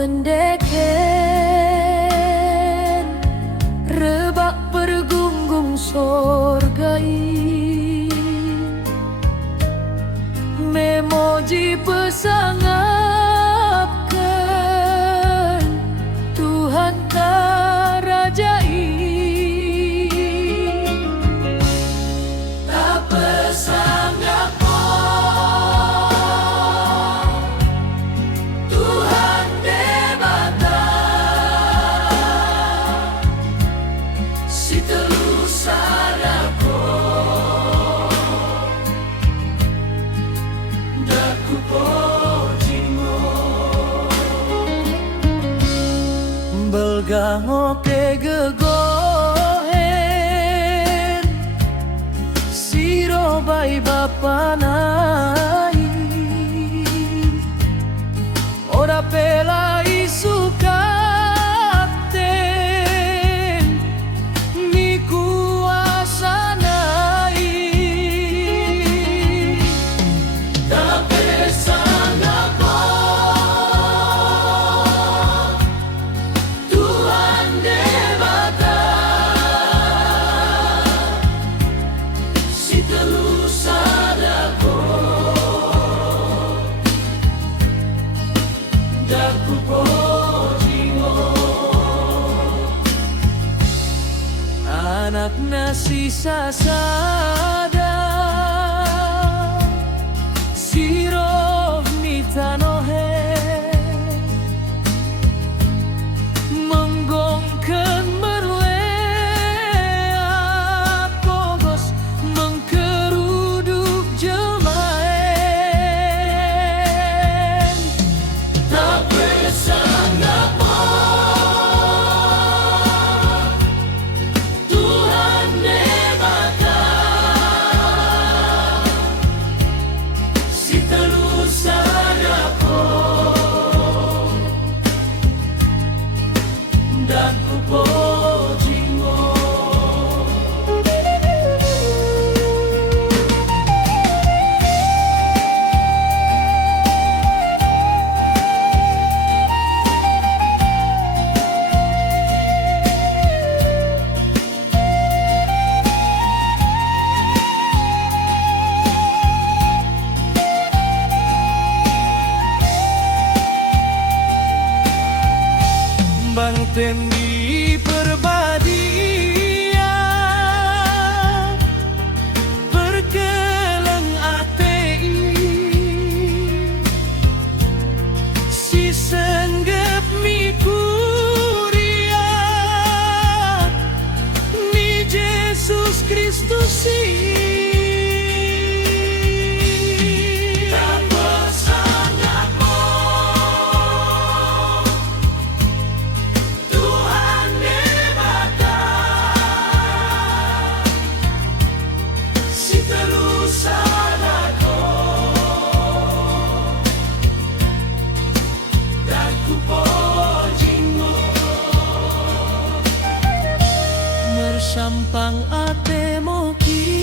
pendeken rebak pergunggung sorgai memoji pesangapkan Tuhan tarajai tak pesangap Tuhan debata si telu sadako daku pojimo belgangoke gegohen siro bai bapanai ora pelai sukaten ni kuasanai tapi sangapa Tuhan debata si telu sadako daku pojimo anak nasi sasada siro mitanohe menggongken merlea pogos mengkeruduk jemaen tapi sangapa Tuhan debata si telu sadako daku pojimo Bang tendi perbadia perkeleng atei si senggep mikuria ni Yesus Kristus sampang atemo ki